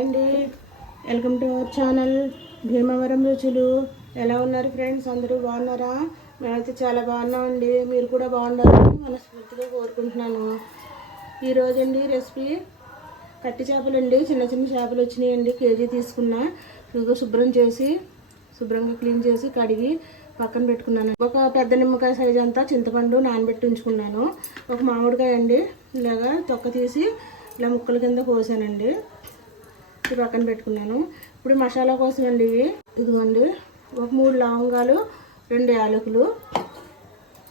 అండి, welcome to our channel Bhimavaram రుచులు. ఎలా ఉన్నారు ఫ్రెండ్స్? అందరూ బాగున్నారా? మేమైతే చాలా బాగున్నామండి. మీరు కూడా బాగుండాలని మనస్ఫూర్తిగా కోరుకుంటున్నాను. ఈరోజు అండి రెసిపీ కట్టి చేపలు అండి. చిన్న చిన్న చేపలు వచ్చినాయండి. కేజీ తీసుకున్నా. ఇదిగో శుభ్రంగా క్లీన్ చేసి కడిగి పక్కన పెట్టుకున్నాను. ఒక పెద్ద నిమ్మకాయ సైజ్ అంతా చింతపండు నానబెట్టి ఉంచుకున్నాను. ఒక మామిడికాయ అండి ఇలాగా తొక్క తీసి ఇలా ముక్కల కింద కోసానండి. పక్కన పెట్టుకున్నాను. ఇప్పుడు మసాలా కోసం అండి ఇదిగోండి ఒక 3 లవంగాలు, 2 యాలకులు.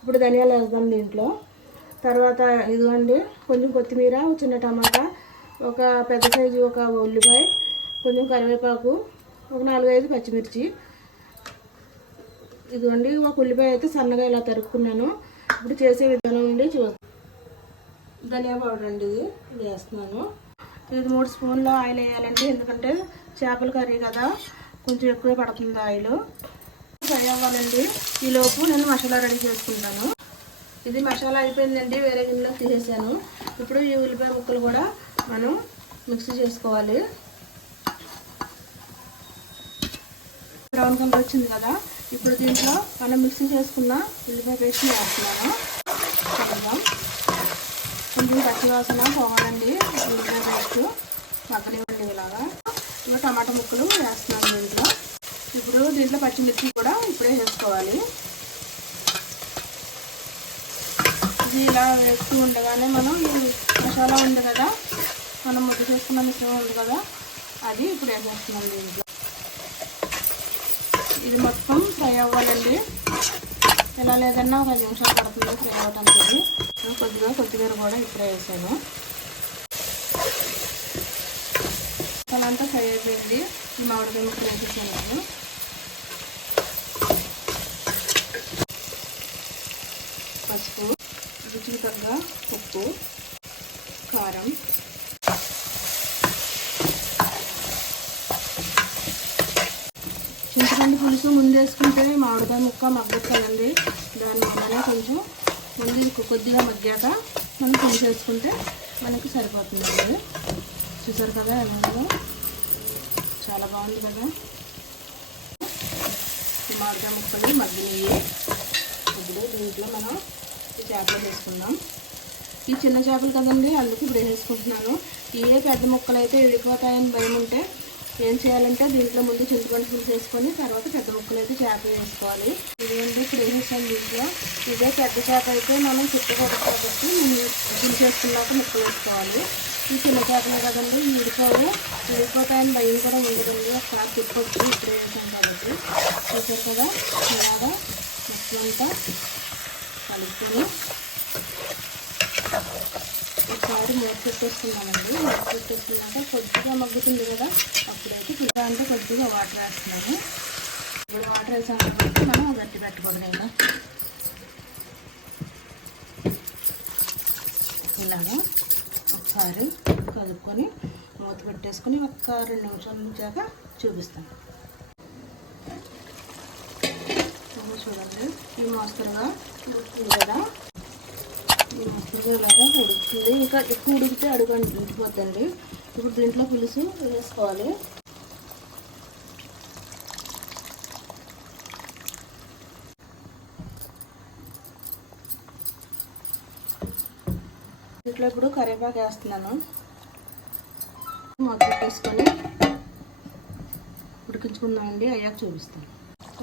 ఇప్పుడు ధనియాలు వేద్దాం దీంట్లో. తర్వాత ఇదిగోండి కొంచెం కొత్తిమీర, చిన్న టమాటా, ఒక పెద్ద సైజు ఒక ఉల్లిపాయ, కొంచెం కరివేపాకు, ఒక 4-5 పచ్చిమిర్చి. ఇదిగోండి ఒక ఉల్లిపాయ అయితే సన్నగా ఇలా తరుక్కున్నాను. ఇప్పుడు చేసే విధానం నుండి ధనియా పౌడర్ అండి ఇది వేస్తున్నాను. ఇది 3 స్పూన్ల ఆయిల్ వేయాలండి. ఎందుకంటే చేపల కర్రీ కదా, కొంచెం ఎక్కువే పడుతుంది ఆయిల్. ఫ్రై అవ్వాలండి. ఈలోపు నేను మసాలా రెడీ చేసుకుంటాను. ఇది మసాలా అయిపోయిందండి. వేరే గిన్నెలో తీసేసాను. ఇప్పుడు ఈ ఉల్లిపాయ ముక్కలు కూడా మనం మిక్సీ చేసుకోవాలి. బ్రౌన్ కలర్ వచ్చింది కదా, ఇప్పుడు దీంట్లో మనం మిక్సీ చేసుకున్న ఉల్లిపాయ పేస్ట్ వేస్తున్నాను. చక్కగా కొంచెం పచ్చివాసన పోవాలండి. ఉల్లిపాయ పేస్ట్ మగ్గనివ్వండి ఇలాగా. ఇప్పుడు టమాటా ముక్కలు వేస్తున్నాను దీంట్లో. ఇప్పుడు దీంట్లో పచ్చిమిర్చి కూడా ఇప్పుడే వేసుకోవాలి. ఇది ఇలా వేస్తూ ఉండగానే మనం ఈ మసాలా ఉంది కదా, మనం ముద్ద చేసుకున్న మిశ్రమం ఉంది కదా, అది ఇప్పుడు వేసేస్తున్నాం దీంట్లో. ఇది మొత్తం ఫ్రై అవ్వాలండి. ఇలా లేదన్నా ఒక 5 నిమిషాలు పడుతుంది ఫ్రై అవ్వడానికి. కొద్దిగా కొత్తిమీర కూడా ఇప్పుడే వేసాను. అంతా ఫ్రై అయిపోయింది. ఈ మామిడికాయ ముక్కలు వేసేసాను నేను. పసుపు, రుచికి తగ్గ ఉప్పు, కారం, చింతపండు పులుసు ముందు వేసుకుంటే మామిడికాయ ముక్క మగ్గొచ్చానండి. దానివల్ల కొంచెం ముందు కొద్దిగా మగ్గాక మనం పులుసు వేసుకుంటే మనకి సరిపోతుందండి. చూసారు కదా ఎలా చాలా బాగుంది కదా. ఈ మామిడికాయ ముక్కలు మగ్గినవి. ఇప్పుడు దీంట్లో మనం ఈ చేపలు వేసుకుందాం. ఈ చిన్న చేపలు కదండి, అందుకు ఇప్పుడు వేసుకుంటున్నాను. ఏ పెద్ద ముక్కలు అయితే విడిపోతాయని భయం ఉంటే ఏం చేయాలంటే దీంట్లో ముందు చింతపండు పులుసు వేసుకొని తర్వాత పెద్ద ముక్కలు అయితే చేప వేసుకోవాలి. ఇదేంటి ఇప్పుడు వేసేసాను దీంట్లో. ఇదే పెద్ద చేప అయితే మనం చుట్టకూడదు కాబట్టి పులుసు వేసుకున్నాక ముక్కలు వేసుకోవాలి. ఈ చిన్న చేపలు కదండి విడిపోతాయని భయం కూడా ఉండదండి. ఒకసారి తిప్పొచ్చు ఇప్పుడు వేసాను కాబట్టి. చూసారు కదా ఇలాగా ముక్కలంతా కలుపుకొని ఒకసారి మూత పెట్టేసుకున్నామండి. మూత పెట్టేసుకున్నాక కొద్దిగా మగ్గుతుంది కదా, అప్పుడైతే పులుసు అంటే కొద్దిగా వాటర్ వేస్తున్నాను. ఇప్పుడు వాటర్ వేసాం కాబట్టి మనం గట్టి పెట్టకూడదు. ఇంకా ఇలాగా ఒకసారి కలుపుకొని మూత పెట్టేసుకొని ఒక 2 నిమిషాల నుంచాక చూపిస్తాను. చూడండి ఈ మోస్తరుగా ఉడుకుతుంది కదా, ఈ మోస్తరుగా ఇలాగా ఉడుకుతుంది. ఇంకా ఎక్కువ ఉడికితే అడుగు ఉడికిపోతుంది. ఇప్పుడు దీంట్లో పులుసు వేసుకోవాలి. దీంట్లో ఇప్పుడు కరివేపాకు వేస్తున్నాను. మూత పెట్టేసుకొని ఉడికించుకుందామండి. అయ్యాక చూపిస్తాను.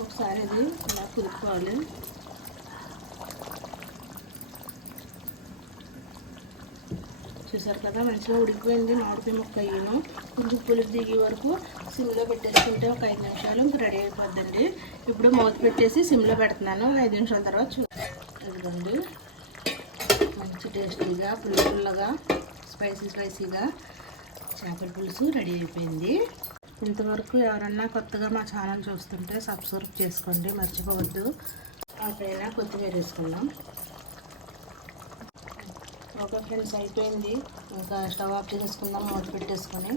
ఒకసారి ఇది ఇలా కుదుపుకోవాలి. చూసారు కదా మంచిగా ఉడికిపోయింది మామిడికాయ ముక్క. అయ్యాను కొంచెం పులుపు దిగే వరకు సిమ్లో పెట్టేసుకుంటే ఒక 5 నిమిషాలు ఇంకా రెడీ అయిపోద్దండి. ఇప్పుడు మూత పెట్టేసి సిమ్లో పెడుతున్నాను. 5 నిమిషాల తర్వాత ఇదిగోండి మంచి టేస్టీగా పులుసులాగా స్పైసీగా చేపల పులుసు రెడీ అయిపోయింది. ఇంతవరకు ఎవరన్నా కొత్తగా మా ఛానల్ చూస్తుంటే సబ్స్క్రైబ్ చేసుకోండి, మర్చిపోవద్దు. ఆ పైన కొత్తిమీర వేసుకుందాం. ఓకే ఫ్రెండ్స్, అయిపోయింది. ఇంకా స్టవ్ ఆఫ్ చేసుకుందాం మూత పెట్టేసుకొని.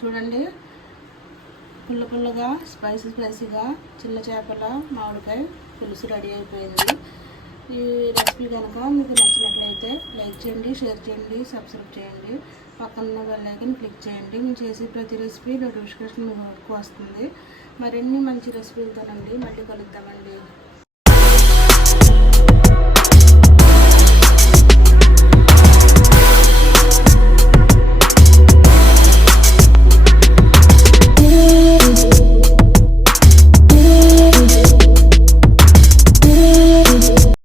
చూడండి పుల్లగా స్పైసీగా చిన్న చేపల మామిడికాయ పులుసు రెడీ అయిపోయింది. ఈ రెసిపీ కనుక మీకు నచ్చినట్లయితే లైక్ చేయండి, షేర్ చేయండి, సబ్స్క్రైబ్ చేయండి, పక్కన బెల్ ఐకాన్ క్లిక్ చేయండి. మేము చేసే ప్రతి రెసిపీ నోటిఫికేషన్ మీకు వస్తుంది. మరిన్ని మంచి రెసిపీలతోనండి మళ్ళీ కలుద్దామండి.